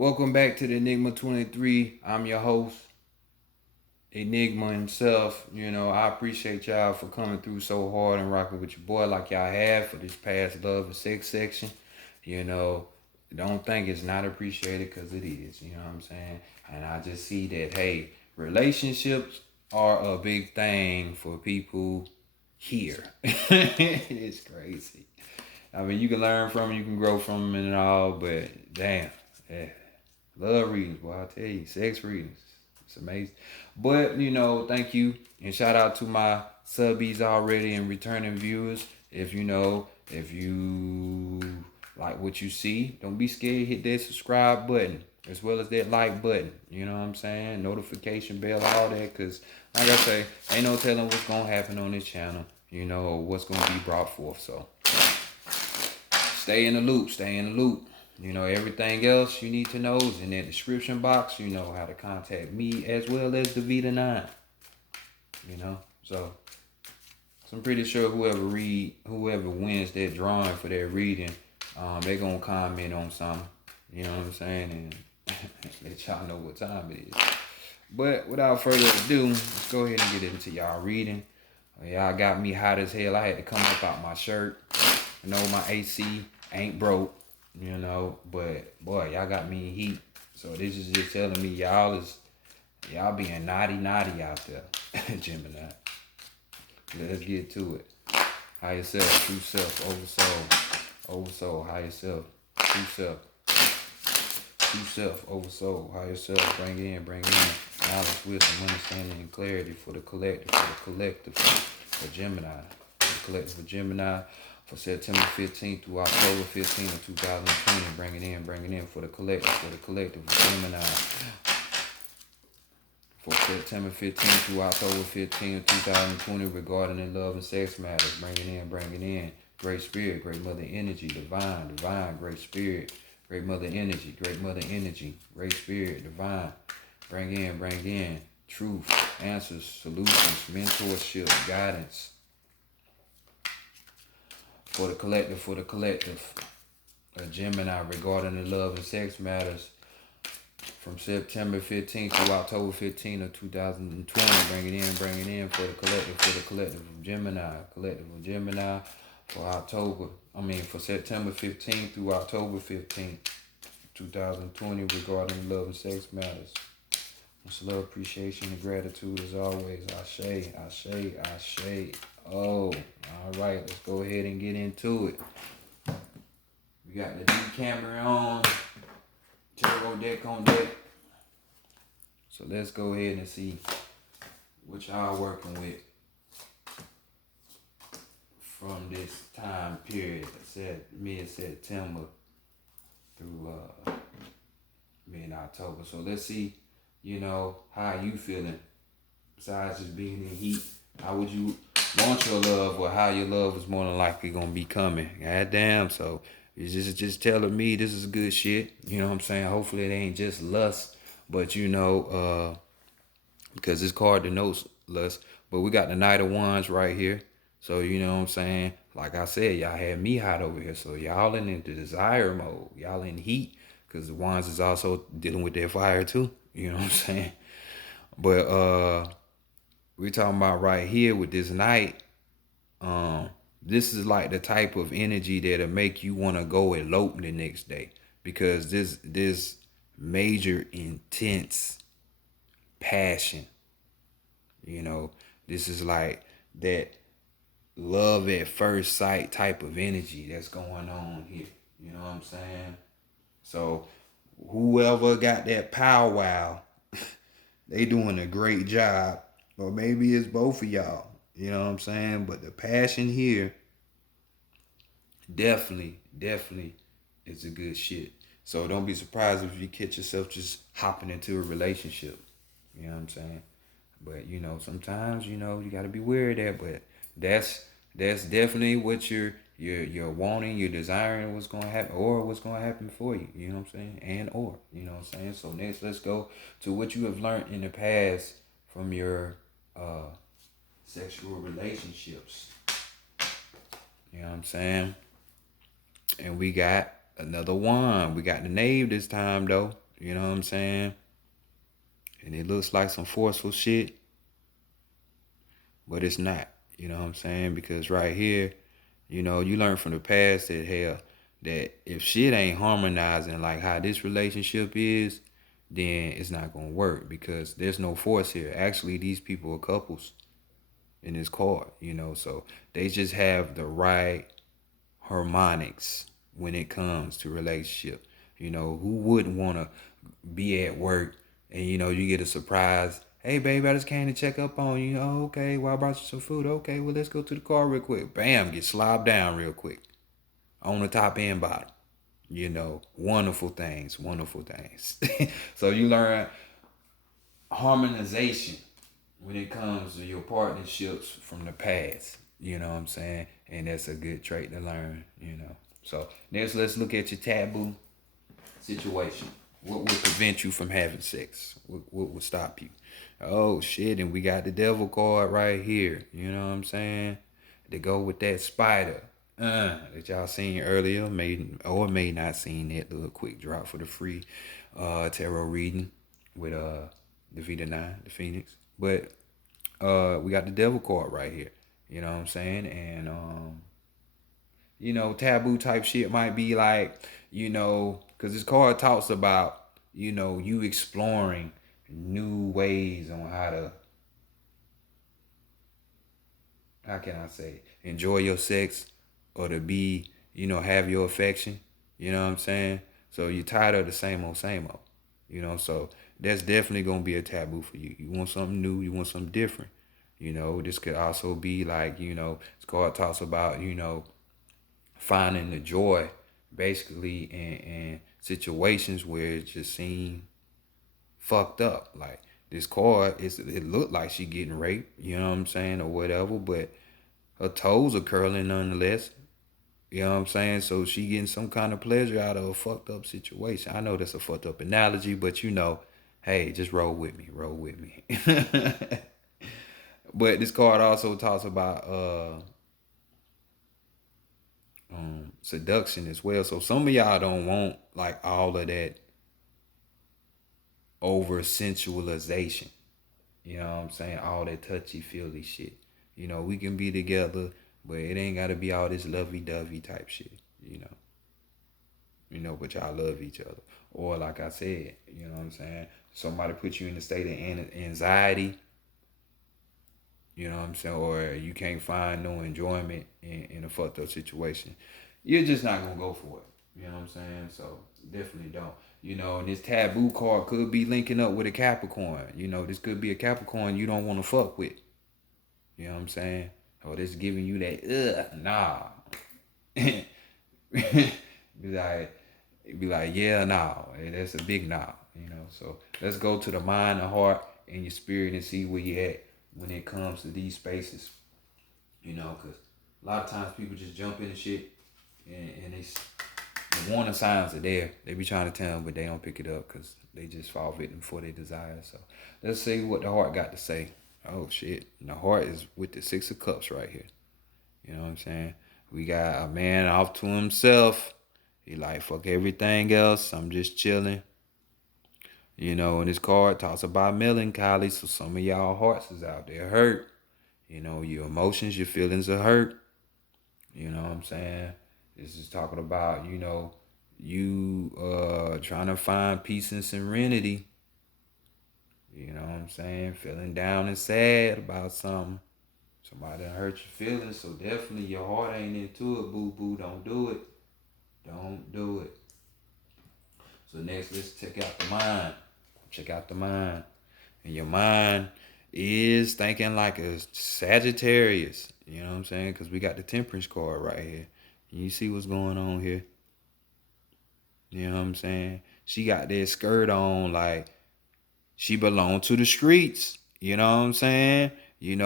Welcome back to the Enigma 23. I'm your host, Enigma himself. I appreciate y'all for coming through so hard and rocking with your boy like y'all have for this past love and sex section. You know, don't think it's not appreciated because it is. You know what I'm saying? And I just see that, hey, relationships are a big thing for people here. It's crazy. I mean, you can learn from them, you can grow from them and all, but damn. Yeah. Love readings, boy. I tell you, sex readings. It's amazing. But, thank you. And shout out to my subbies already and returning viewers. If you like what you see, don't be scared. Hit that subscribe button as well as that like button. You know what I'm saying? Notification bell, all that. Because, like I say, ain't no telling what's going to happen on this channel. What's going to be brought forth. So, stay in the loop. Stay in the loop. Everything else you need to know is in that description box. You know how to contact me as well as the Vita 9. So I'm pretty sure whoever wins that drawing for their reading, they gonna comment on something. You know what I'm saying? And let y'all know what time it is. But without further ado, let's go ahead and get into y'all reading. Y'all got me hot as hell. I had to come up out my shirt. My AC ain't broke. But boy, y'all got me in heat. So this is just telling me y'all being naughty out there, Gemini. Let's get to it. Higher self, true self, over soul, higher self, true self, over soul, higher self. Bring in knowledge, wisdom, understanding, and clarity for the collective, for Gemini, for Gemini. For September 15th through October 15th of 2020, bring it in for the collective of Gemini. For September 15th through October 15th of 2020, regarding in love and sex matters, bring it in. Great spirit, great mother energy, divine, great spirit, great mother energy, great spirit, divine. Bring in, truth, answers, solutions, mentorship, guidance. For the collective, a Gemini regarding the love and sex matters from September 15th to October 15th of 2020. Bring it in for the collective of Gemini, for September 15th through October 15th, 2020 regarding love and sex matters. Much love, appreciation, and gratitude as always. Ashe. Oh, all right. Let's go ahead and get into it. We got the D camera on, turbo deck on deck. So let's go ahead and see what y'all working with from this time period. Mid-September through mid-October. So let's see, how you feeling besides just being in heat. How would you want your love, or how your love is more than likely gonna be coming? God damn. So it's just telling me this is good shit. You know what I'm saying? Hopefully it ain't just lust, but because this card denotes lust. But we got the Knight of Wands right here. So you know what I'm saying? Like I said, y'all had me hot over here. So y'all in the desire mode. Y'all in heat. Because the Wands is also dealing with their fire too. You know what I'm saying? But we're talking about right here with this Knight. This is like the type of energy that'll make you want to go elope the next day. Because this major intense passion, this is like that love at first sight type of energy that's going on here. You know what I'm saying? So whoever got that powwow, they doing a great job. Or maybe it's both of y'all. You know what I'm saying? But the passion here definitely is a good shit. So don't be surprised if you catch yourself just hopping into a relationship. You know what I'm saying? But sometimes you gotta be wary of that. But that's definitely what you're wanting, you're desiring, what's gonna happen, or what's gonna happen for you. You know what I'm saying? And or you know what I'm saying. So next, let's go to what you have learned in the past from your sexual relationships. You know what I'm saying? And we got another wand. We got the knave this time though. You know what I'm saying? And it looks like some forceful shit, but it's not. You know what I'm saying? Because right here, you learn from the past that hell, that if shit ain't harmonizing like how this relationship is, then it's not gonna work because there's no force here. Actually, these people are couples in this card, so they just have the right harmonics when it comes to relationship. Who wouldn't want to be at work and you get a surprise. Hey babe, I just came to check up on you. Oh, okay, well I brought you some food. Okay, well let's go to the car real quick. Bam, get slobbed down real quick. On the top and bottom. Wonderful things, wonderful things. So you learn harmonization when it comes to your partnerships from the past. You know what I'm saying? And that's a good trait to learn. So next, let's look at your taboo situation. What would prevent you from having sex? What would stop you? Oh shit, and we got the devil card right here. You know what I'm saying? To go with that spider. That y'all seen earlier, may not seen that little quick drop for the free tarot reading with the Vita 9, the Phoenix. But we got the devil card right here. You know what I'm saying? And taboo type shit might be like, because this card talks about, you exploring new ways on how can I say, enjoy your sex or to be, have your affection. You know what I'm saying? So you're tired of the same old, same old. So that's definitely going to be a taboo for you. You want something new, you want something different. This could also be like, this card talks about, finding the joy basically in situations where it just seemed fucked up. Like this card, it looked like she getting raped, you know what I'm saying, or whatever, but her toes are curling nonetheless. You know what I'm saying? So she getting some kind of pleasure out of a fucked up situation. I know that's a fucked up analogy, but hey, just roll with me, roll with me. But this card also talks about seduction as well. So some of y'all don't want like all of that over sensualization. You know what I'm saying? All that touchy feely shit. We can be together, but it ain't gotta be all this lovey dovey type shit. But y'all love each other. Or like I said, you know what I'm saying? Somebody put you in a state of anxiety. You know what I'm saying? Or you can't find no enjoyment in a fucked up situation. You're just not gonna go for it. You know what I'm saying? So definitely don't. And this taboo card could be linking up with a Capricorn. This could be a Capricorn you don't want to fuck with. You know what I'm saying? Or this giving you that nah. be like, yeah, nah. And that's a big nah. So let's go to the mind, the heart, and your spirit and see where you at when it comes to these spaces. Because a lot of times people just jump into shit and the warning signs are there. They be trying to tell them, but they don't pick it up because they just fall victim for their desires. So let's see what the heart got to say. Oh shit, and the heart is with the 6 of Cups right here. You know what I'm saying? We got a man off to himself. He like, fuck everything else. I'm just chilling. And this card talks about melancholy. So some of y'all hearts is out there hurt. Your emotions, your feelings are hurt. You know what I'm saying? This is talking about, you trying to find peace and serenity. You know what I'm saying? Feeling down and sad about something. Somebody done hurt your feelings, so definitely your heart ain't into it, boo-boo. Don't do it. Don't do it. So next, let's check out the mind. Check out the mind. And your mind is thinking like a Sagittarius. You know what I'm saying? Because we got the Temperance card right here. You see what's going on here? You know what I'm saying? She got that skirt on like she belonged to the streets. You know what I'm saying? You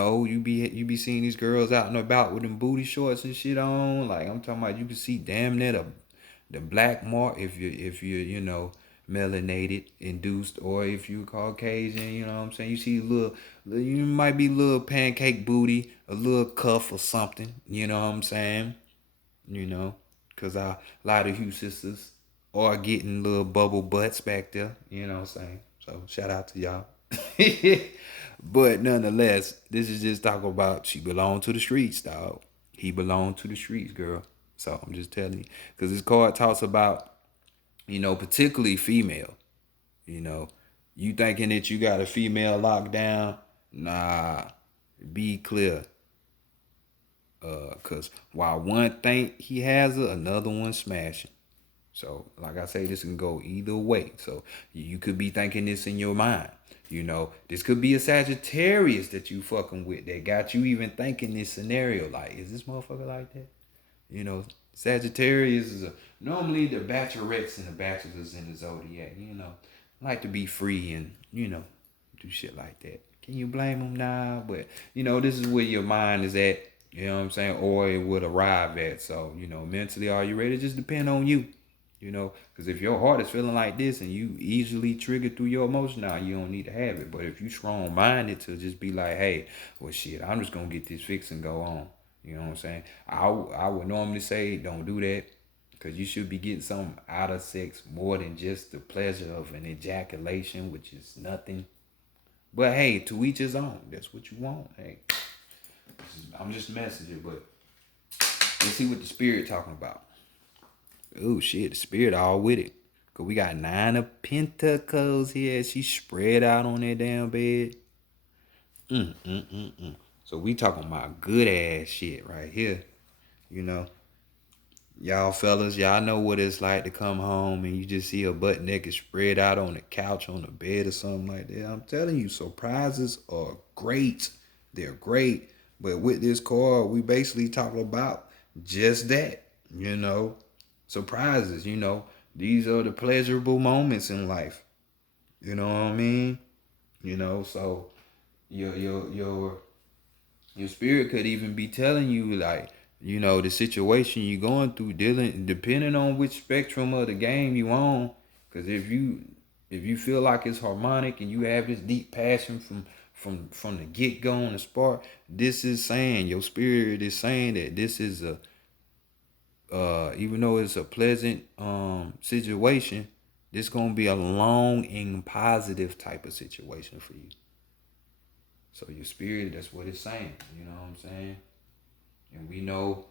be seeing these girls out and about with them booty shorts and shit on. Like I'm talking about, you can see damn near the black mark if you melanated, induced, or if you Caucasian. You know what I'm saying? You see you might be a little pancake booty, a little cuff or something. You know what I'm saying? Cause a lot of you sisters. or getting little bubble butts back there. You know what I'm saying? So shout out to y'all. But nonetheless, this is just talking about she belonged to the streets, dog. He belonged to the streets, girl. So I'm just telling you. Because this card talks about, particularly female. You know, you thinking that you got a female locked down? Nah, be clear. Cause while one think he has her, another one smashing. So, like I say, this can go either way. So you could be thinking this in your mind. This could be a Sagittarius that you fucking with that got you even thinking this scenario. Like, is this motherfucker like that? Sagittarius is normally the bachelorettes and the bachelors in the zodiac. Like to be free and do shit like that. Can you blame them now? But this is where your mind is at. You know what I'm saying? Or it would arrive at. So mentally, are you ready? It just depend on you. Because if your heart is feeling like this and you easily trigger through your emotion, now you don't need to have it. But if you strong minded to just be like, hey, well shit, I'm just gonna get this fixed and go on. You know what I'm saying? I would normally say don't do that, because you should be getting something out of sex more than just the pleasure of an ejaculation, which is nothing. But hey, to each his own. That's what you want. Hey, I'm just messaging, but let's see what the spirit talking about. Oh shit, the spirit all with it. Cause we got 9 of Pentacles here. She spread out on that damn bed. So we talking about good ass shit right here. You know, y'all fellas, y'all know what it's like to come home and you just see a butt naked spread out on the couch, on the bed or something like that. I'm telling you, surprises are great. They're great. But with this card, we basically talking about just that. Surprises. These are the pleasurable moments in life. You know what I mean? So your spirit could even be telling you, like, the situation you're going through, dealing, depending on which spectrum of the game you on. Because if you feel like it's harmonic and you have this deep passion from the get go on the spark, this is saying, your spirit is saying that this is a even though it's a pleasant situation, this gonna be a long and positive type of situation for you. So your spirit, that's what it's saying. You know what I'm saying? And we know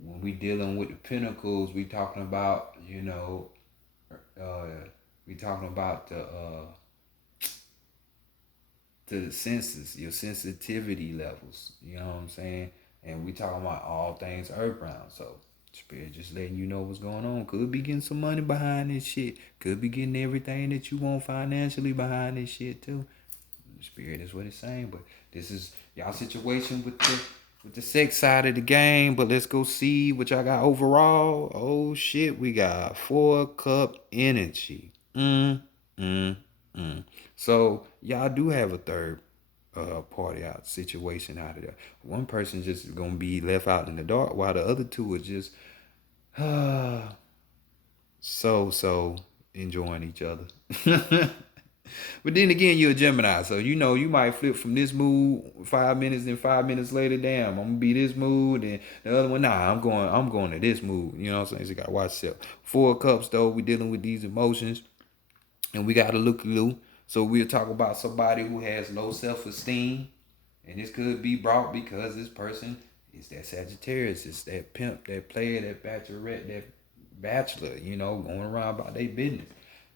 when we dealing with the pentacles, we talking about, we talking about the senses, your sensitivity levels. You know what I'm saying? And we talking about all things earthbound. So spirit just letting you know what's going on. Could be getting some money behind this shit. Could be getting everything that you want financially behind this shit too. Spirit is what it's saying. But this is y'all situation with the sex side of the game. But let's go see what y'all got overall. Oh shit, we got 4-cup energy. So y'all do have a third party out situation out of there. One person just gonna be left out in the dark, while the other two are just so enjoying each other. But then again, you're a Gemini, so you might flip from this mood 5 minutes, and 5 minutes later, damn, I'm gonna be this mood, and the other one, nah, I'm going to this mood. You know what I'm saying? So you gotta watch yourself. 4 cups though, we dealing with these emotions, and we gotta look through. So we'll talk about somebody who has low self-esteem, and this could be brought because this person is that Sagittarius, it's that pimp, that player, that bachelorette, that bachelor, going around about their business.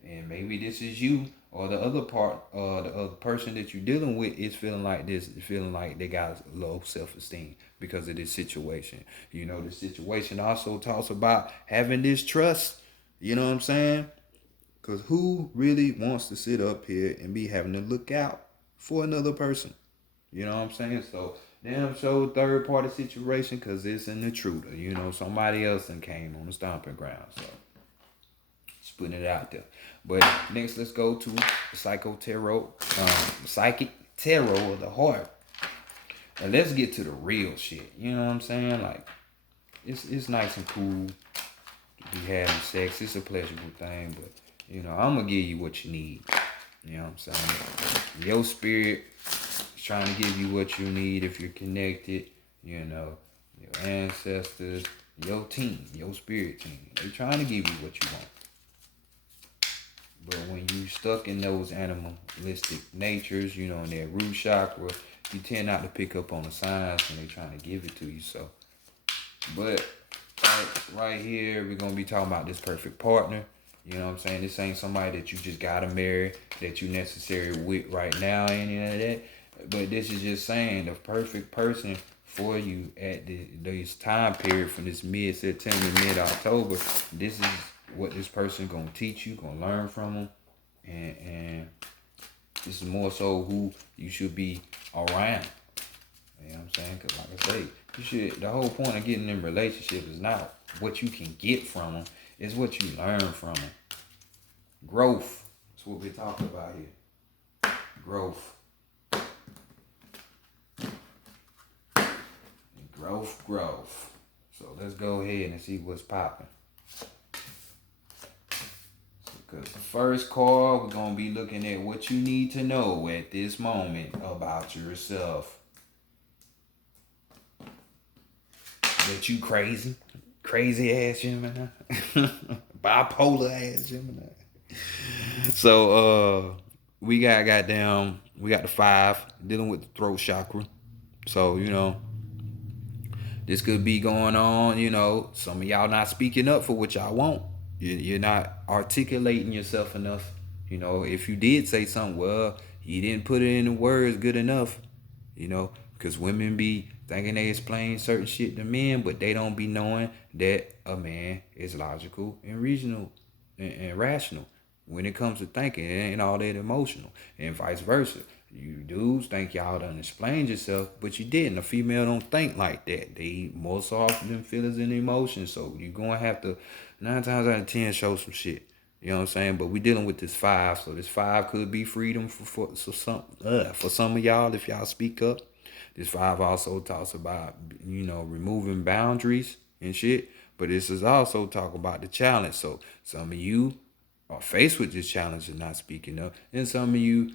And maybe this is you, or the other part, the other person that you're dealing with is feeling like this, feeling like they got low self-esteem because of this situation. The situation also talks about having this trust. You know what I'm saying? Because who really wants to sit up here and be having to look out for another person? You know what I'm saying? So, damn show third party situation, because it's an intruder. Somebody else done came on the stomping ground. So, just putting it out there. But next, let's go to psychic tarot of the heart. And let's get to the real shit. You know what I'm saying? Like, it's nice and cool to be having sex. It's a pleasurable thing, but I'm gonna give you what you need. You know what I'm saying? Your spirit is trying to give you what you need if you're connected. Your ancestors, your team, your spirit team. They're trying to give you what you want. But when you stuck in those animalistic natures, you know, in that root chakra, you tend not to pick up on the signs when they're trying to give it to you. So, but right here, we're gonna be talking about this perfect partner. You know what I'm saying? This ain't somebody that you just gotta marry, that you necessary with right now, any of that. But this is just saying the perfect person for you at this time period from this mid-September, mid-October. This is what this person gonna teach you, gonna learn from them, and this is more so who you should be around. You know what I'm saying? Because like I say, you should. The whole point of getting in relationships is not what you can get from them; it's what you learn from them. Growth. That's what we're talking about here. Growth. Growth. So let's go ahead and see what's popping. Because the first card, we're going to be looking at what you need to know at this moment about yourself. That you crazy ass Gemini. Bipolar ass Gemini. So, we got the 5 dealing with the throat chakra. So, you know, this could be going on, you know, some of y'all not speaking up for what y'all want. You're not articulating yourself enough. You know, if you did say something, well, you didn't put it in the words good enough. You know, because women be thinking they explain certain shit to men, but they don't be knowing that a man is logical and reasonable and rational. When it comes to thinking, it ain't all that emotional, and vice versa. You dudes think y'all done explained yourself, but you didn't. A female don't think like that. They more soft than feelings and emotions, so you're going to have to, 9 times out of 10, show some shit. You know what I'm saying? But we dealing with this 5, so this 5 could be freedom for some of y'all if y'all speak up. This 5 also talks about, you know, removing boundaries and shit. But this is also talk about the challenge. So some of you are faced with this challenge of not speaking up, and some of you,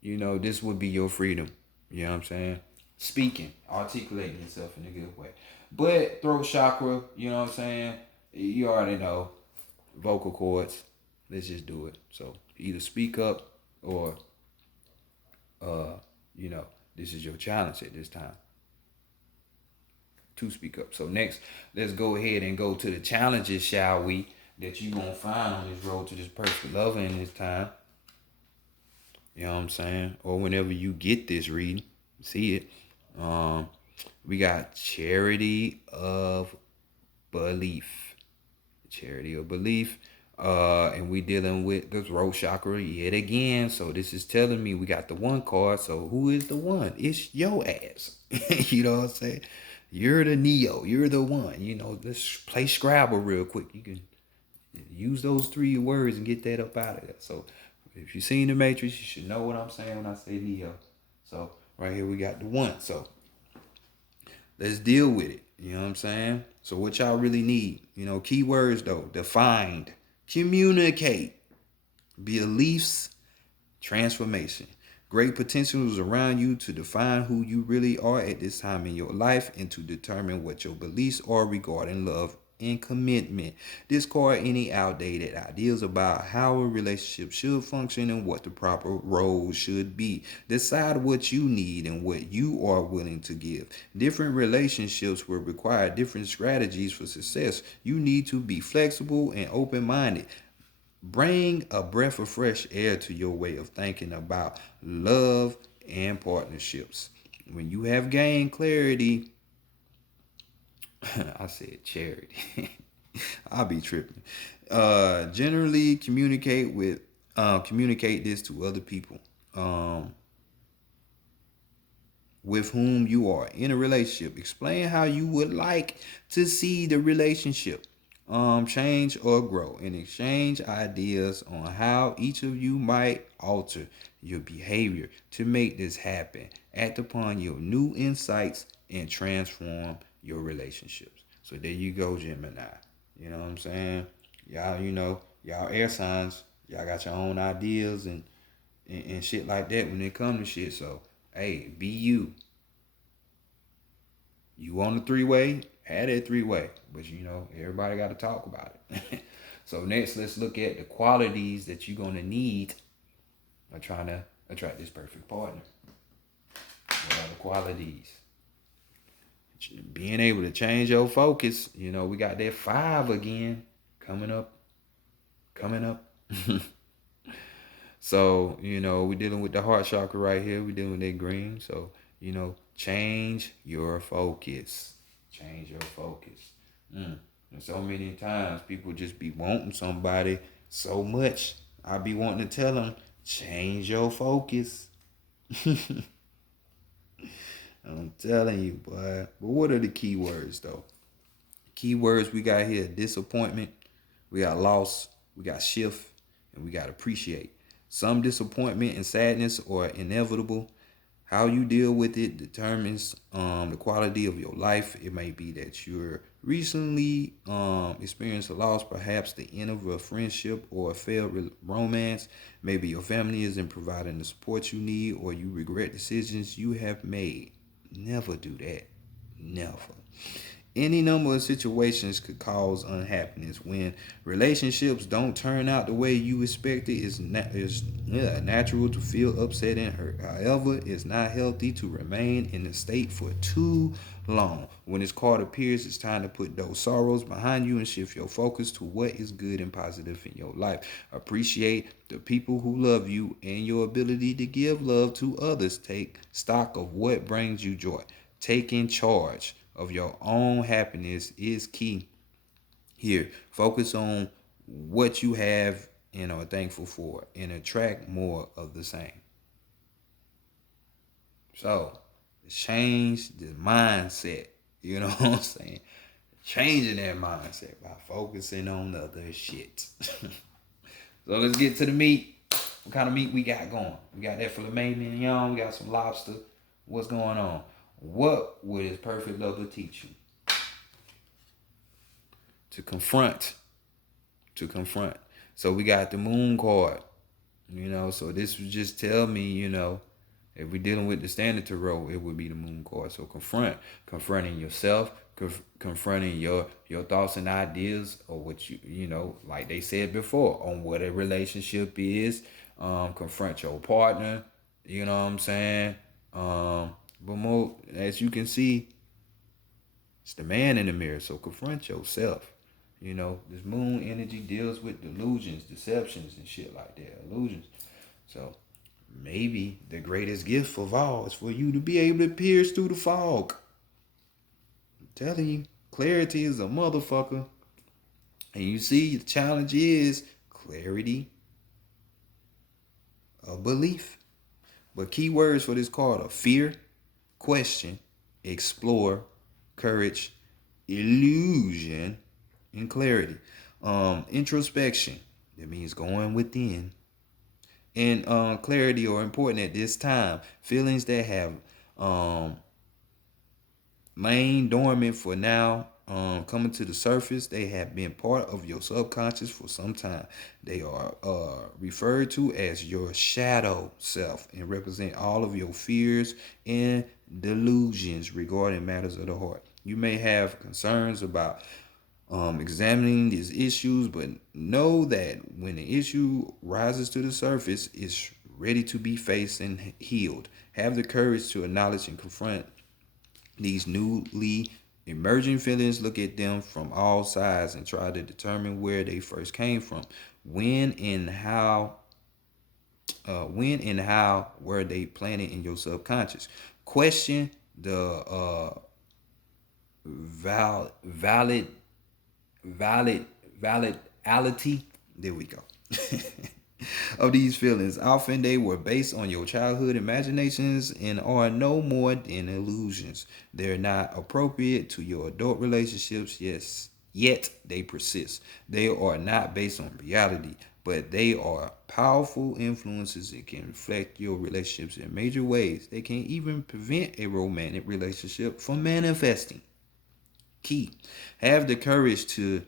you know, this would be your freedom. You know what I'm saying? Speaking, articulating yourself in a good way. But throat chakra, you know what I'm saying? You already know. Vocal cords. Let's just do it. So either speak up or, you know, this is your challenge at this time to speak up. So next, let's go ahead and go to the challenges, shall we, that you gonna find on this road to this perfect lover in this time. You know what I'm saying? Or whenever you get this reading, see it. We got charity of belief. Charity of belief. And we dealing with the throat chakra yet again. So this is telling me we got the 1 card. So who is the one? It's your ass. You know what I'm saying? You're the Neo. You're the one. You know, let's play Scrabble real quick. You can use those 3 words and get that up out of there. So if you've seen the Matrix, you should know what I'm saying when I say Neo. So right here we got the 1. So let's deal with it. You know what I'm saying? So what y'all really need, you know, keywords though: defined, communicate, beliefs, transformation. Great potential is around you to define who you really are at this time in your life and to determine what your beliefs are regarding love and commitment. Discard any outdated ideas about how a relationship should function and what the proper role should be. Decide what you need and what you are willing to give. Different relationships will require different strategies for success. You need to be flexible and open-minded. Bring a breath of fresh air to your way of thinking about love and partnerships. When you have gained clarity, I said charity. I'll be tripping. Generally communicate this to other people with whom you are in a relationship. Explain how you would like to see the relationship change or grow, and exchange ideas on how each of you might alter your behavior to make this happen. Act upon your new insights and transform your relationships. So there you go, Gemini. You know what I'm saying? Y'all, you know, y'all air signs, y'all got your own ideas and shit like that when it comes to shit. So, hey, be you. You want a 3-way? Had that 3-way. But, you know, everybody got to talk about it. So next, let's look at the qualities that you're gonna need by trying to attract this perfect partner. What are the qualities? Being able to change your focus. We got that 5 again coming up, coming up. So, we're dealing with the heart chakra right here. We're dealing with that green. So, change your focus. Change your focus. And so many times people just be wanting somebody so much. I be wanting to tell them, change your focus. I'm telling you, boy. But what are the key words, though? Key words we got here: disappointment, we got loss, we got shift, and we got appreciate. Some disappointment and sadness are inevitable. How you deal with it determines the quality of your life. It may be that you're recently experienced a loss, perhaps the end of a friendship or a failed romance. Maybe your family isn't providing the support you need, or you regret decisions you have made. Never do that. Never. Any number of situations could cause unhappiness. When relationships don't turn out the way you expected, it's natural to feel upset and hurt. However, it's not healthy to remain in the state for too long. When this card appears, it's time to put those sorrows behind you and shift your focus to what is good and positive in your life. Appreciate the people who love you and your ability to give love to others. Take stock of what brings you joy. Taking charge of your own happiness is key here. Focus on what you have and are thankful for, and attract more of the same. So, change the mindset. You know what I'm saying? Changing that mindset by focusing on the other shit. So let's get to the meat. What kind of meat we got going? We got that filet mignon. We got some lobster. What's going on? What would his perfect lover teach you? To confront. To confront. So we got the moon card. So this would just tell me, if we're dealing with the standard tarot, it would be the moon card. So confronting yourself, confronting your thoughts and ideas, or what like they said before, on what a relationship is. Confront your partner. You know what I'm saying? But more, as you can see, it's the man in the mirror. So confront yourself. This moon energy deals with delusions, deceptions, and shit like that. Illusions. So maybe the greatest gift of all is for you to be able to pierce through the fog. I'm telling you, clarity is a motherfucker. And you see, the challenge is clarity of belief. But key words for this card are fear, question, explore, courage, illusion, and clarity. Introspection, that means going within. And clarity are important at this time. Feelings that have lain dormant for now, coming to the surface. They have been part of your subconscious for some time. They are referred to as your shadow self and represent all of your fears and delusions regarding matters of the heart. You may have concerns about examining these issues, but know that when the issue rises to the surface, it's ready to be faced and healed. Have the courage to acknowledge and confront these newly emerging feelings. Look at them from all sides and try to determine where they first came from. When and how were they planted in your subconscious? Question the validity. There we go. Of these feelings. Often they were based on your childhood imaginations and are no more than illusions. They're not appropriate to your adult relationships, yes, yet they persist. They are not based on reality, but they are powerful influences that can reflect your relationships in major ways. They can even prevent a romantic relationship from manifesting. Key. Have the courage to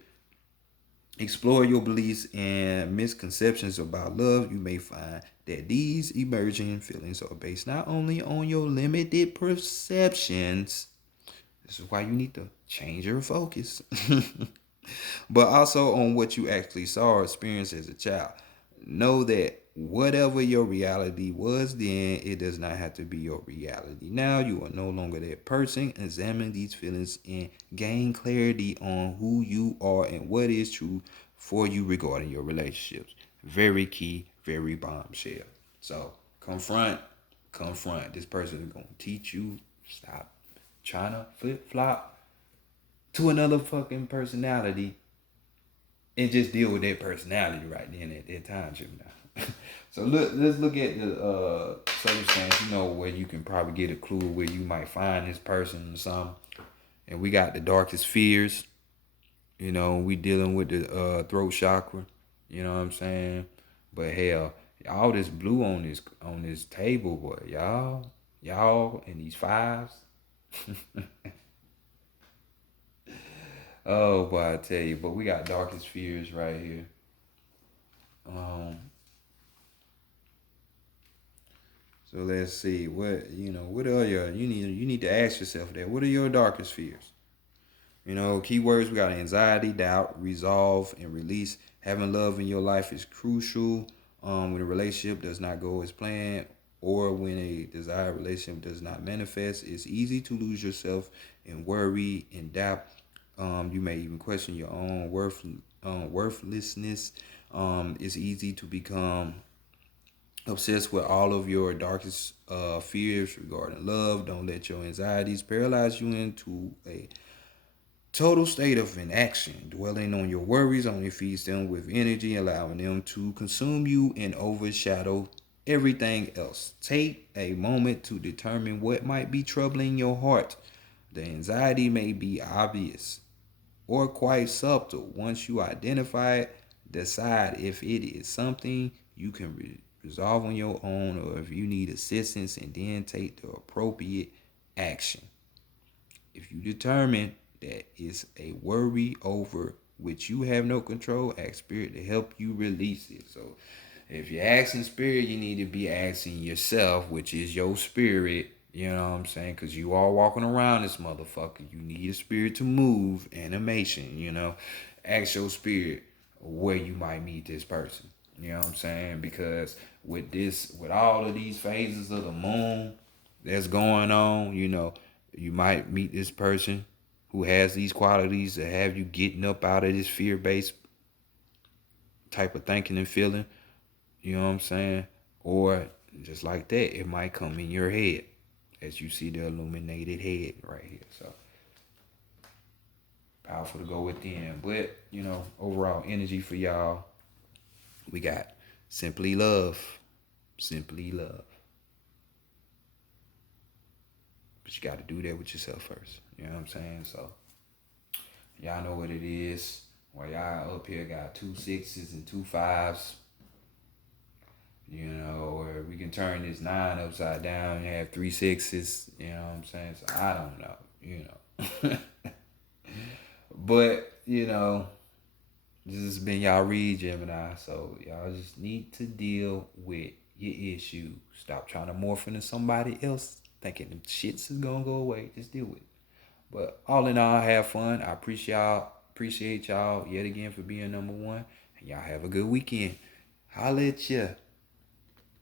explore your beliefs and misconceptions about love. You may find that these emerging feelings are based not only on your limited perceptions. This is why you need to change your focus. But also on what you actually saw or experienced as a child. Know that whatever your reality was then, it does not have to be your reality now. You are no longer that person. Examine these feelings and gain clarity on who you are and what is true for you regarding your relationships. Very key, very bombshell. So confront. This person is gonna teach you. Stop trying to flip flop to another fucking personality and just deal with that personality right then at that time, Gemini. So let's look at the circumstance, where you can probably get a clue where you might find this person or something. And we got the darkest fears. We dealing with the throat chakra. You know what I'm saying? But hell, all this blue on this table, boy, y'all and these fives. Oh boy, I tell you. But we got darkest fears right here. Um, So let's see what are you need to ask yourself that. What are your darkest fears? Keywords, we got anxiety, doubt, resolve, and release. Having love in your life is crucial. When a relationship does not go as planned, or when a desired relationship does not manifest, it's easy to lose yourself in worry and doubt. You may even question your own worthlessness. It's easy to become obsessed with all of your darkest fears regarding love. Don't let your anxieties paralyze you into a total state of inaction. Dwelling on your worries only feeds them with energy, allowing them to consume you and overshadow everything else. Take a moment to determine what might be troubling your heart. The anxiety may be obvious or quite subtle. Once you identify it, decide if it is something you can resolve on your own or if you need assistance, and then take the appropriate action. If you determine that it's a worry over which you have no control, ask Spirit to help you release it. So if you're asking Spirit, you need to be asking yourself, which is your spirit. You know what I'm saying? Because you are walking around this motherfucker. You need a spirit to move, animation. Ask your spirit where you might meet this person. You know what I'm saying? Because with all of these phases of the moon that's going on, you might meet this person who has these qualities that have you getting up out of this fear-based type of thinking and feeling. You know what I'm saying? Or just like that, it might come in your head as you see the illuminated head right here. So powerful to go within. But, overall energy for y'all, we got simply love. Simply love. But you got to do that with yourself first. You know what I'm saying? So y'all know what it is. While y'all up here got 2 6s and 2 5s, or we can turn this 9 upside down and have 3 6s. You know what I'm saying? So I don't know. But this has been y'all read Gemini. So y'all just need to deal with your issue. Stop trying to morph into somebody else thinking the shits is gonna go away. Just deal with it. But all in all, have fun. I appreciate y'all yet again for being number one. And y'all have a good weekend. Holla at ya.